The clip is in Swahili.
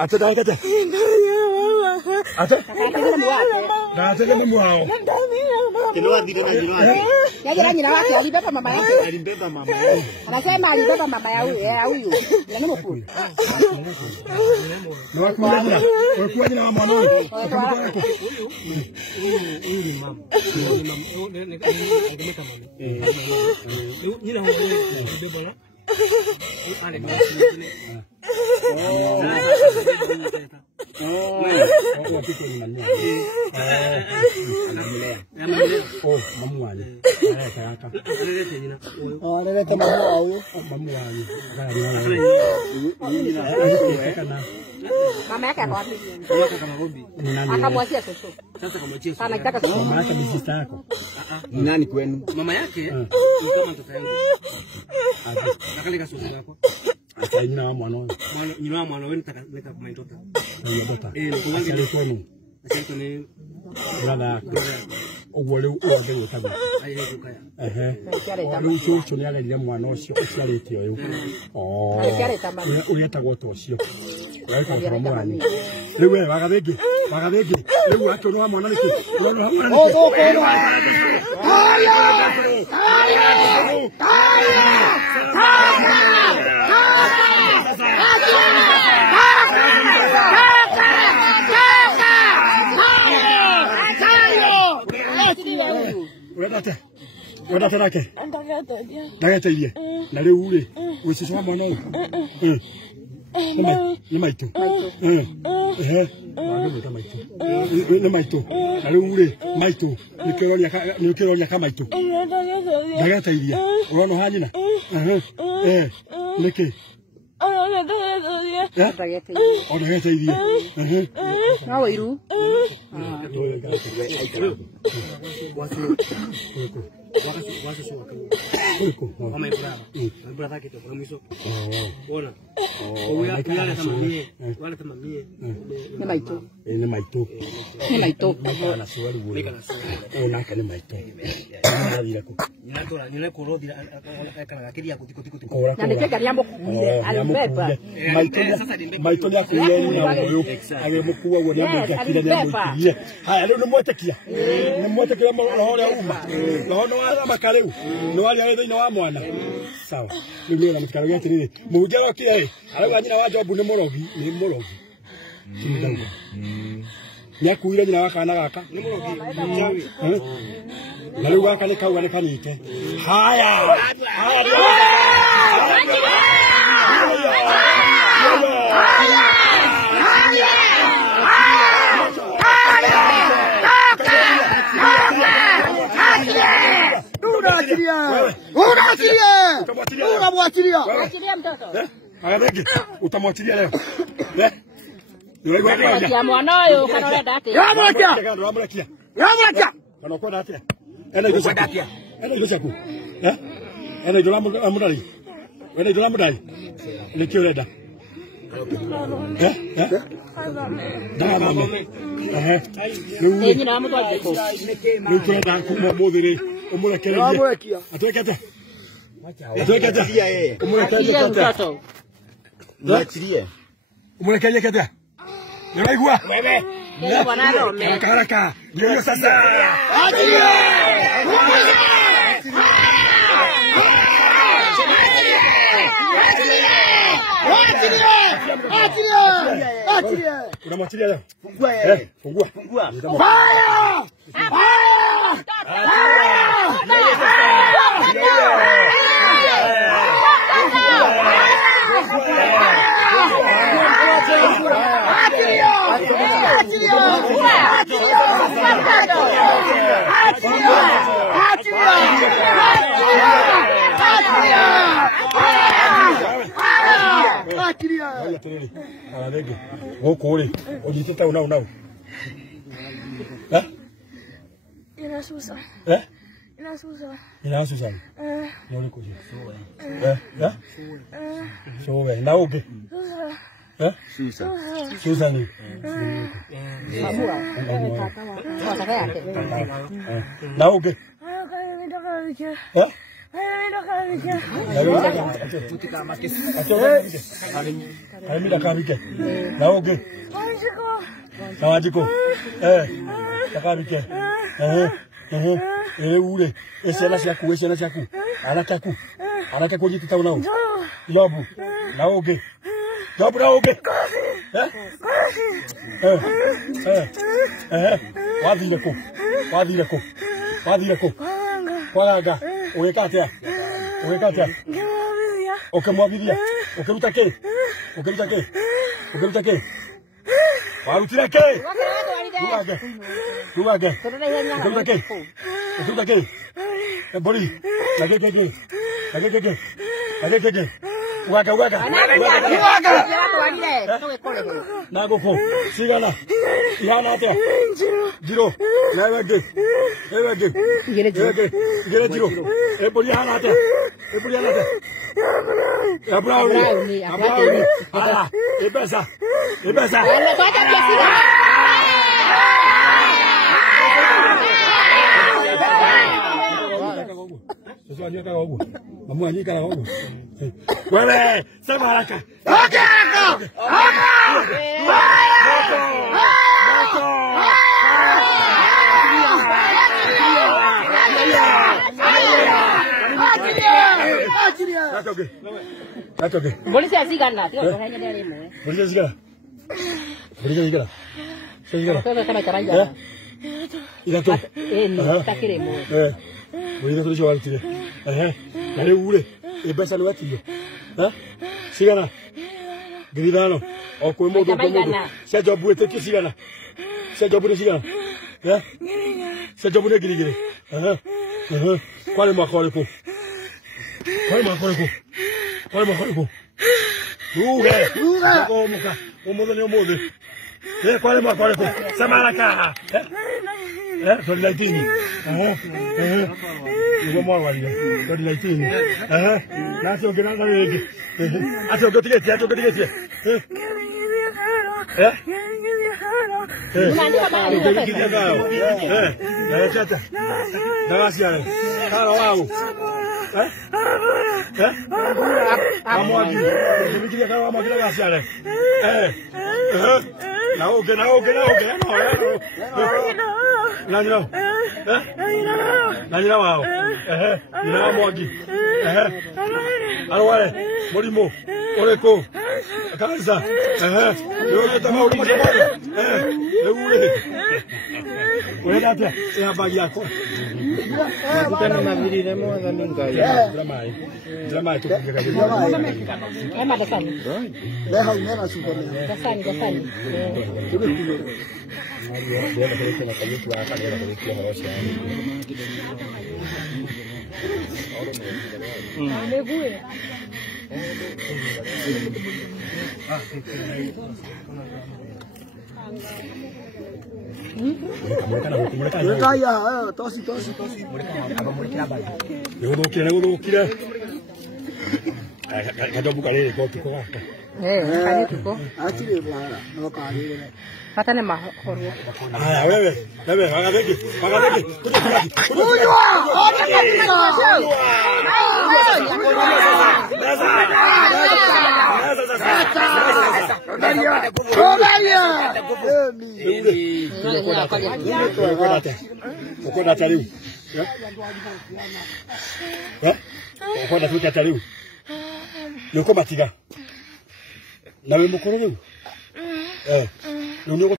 Ate dah kata. Ate. Dah kata ni muau. Keluar di dalam jiwa. Ya jalan ni lawak ya, libet mama ya. Libet mama ya. Anasema libet mama ya huyu. Nani mkuu? Lawak mana? Lawak mana nama mana? Ini mam. Ni lah libet bola. Ada ni. Oh, mamuali. Oh, ada teman mau. Mamuali. Mama yake ako wapi? Kama Robi. Akamwachia susu. Sasa kamwachia susu. Anataka susu. Mama yake bisista yako. Nani kwenu? Mama yake ni kama mtoto yangu. Nakalika susu yako. Asa ina wa mwana. Ni wa mwana wewe nitaka kumaitota. Ndio bota. Nikulangi Asali kwenu. Asante ni Brother yako. Ogole uode gutagwa. aye kukaya. Riu cucu ni agerire mwana ucio uciarite uyu. Oh. Uyetagwo ta ucio. Ureka mwana. Riu we wagathenge. Riu wake ni wa mwana niki. Wedate nake. Ndagete na riu ri ucicu wa mwana uyu. Ni maitu. Ni maitu. Na riu ri maitu. Nikiroria ka maitu. Ndagete iria. Urona hanyina. Niki. Ndagete iria. No iru. Wasi suwa kama ibrada. Ibrada kitu kwa mwisho. Ona. Wale kama mie. Ni maito. Ni maito. Ni maito. Na suwari bure. Ona kana maito. Nina kurodi kana kiria kutiko. Na ndeke yambo alibeba. Maito ya kuyo na huyo. Agemukua wona ngakira ni amukirie. Haya leo nimwetekia. Nimwetekia roho ya umma. Roho wa makareu. No wali awe thina wa mwana. Sawa. Ndio na mtikaro yake nini? Mujaro kia arauga nyina wa Jobu ni murogi. Nyakuire nyina wa kana gaka. Ni murogi. Na riu gaka ni kauga ni kanite. Haya. Unamwachilia mtoto. Agarege utamwachilia leo. Ya mwana huyo kana date. Yamwacha. Wanakuwa date. Ena date. Ena yosaku. Ena amudali. Ena amudali. Nikioleda. Mama. Ni na mtu ajiko. Ni tuenda kuma modere. Umurekereje. Atwekete. Umurekereje mtoto. Mwachilie. Umurekereje kete. Ninaigua. Wewe. Ni bwana Rome. Haraka. Ndio sasa. Achilie. Unamwachilia leo. Fungua. Agarege. Gukuri. Ujiteta unao. Inasusa. Inasusa. Noli kuji. Sowe. Na uge. Susa ni. Na uge. Alimida kabike. Na oge. Na wajiko. Takabike. Ule. Esela shaku. Anakaku. Anakaku jitita unao. Lobu. Na oge. Lobu na oge. Wadileko. Walaga. Uwekatia. Okamwabiria. Okamutake. Warutirake. Tuwage. Okamutake. Boli. Nagekeke. Uwaga. Nagoko. Sigala. Ihana atia. Jiro. Nawage. Gere jiro. Boli ihana atia. Abrauni. Ah, ebesa. Sasa anyaka huko. Mamu anyika la huko. Wewe, sema haraka. That's okay. Boleh saya sigana, tengok hanya dia lemo. Boleh sigana. Kita sama caranya. Ila tu. Ni tak kiremo. Boleh tu jual tu. Nare ule. Besa lo ati. Sigana. Gridano. O komodo. Se jobu ete ki sigana. Se jobu sigana. Se jobu giri. Qual makore ko? Muka. Omodo ni omodo. Qual makore ko? Samara ka. Sono laitini. Io mo guardi. Sono laitini. Naso che non vedi. Ato che ti. Morimo, Oreko, Kansa, Katanya mah horor.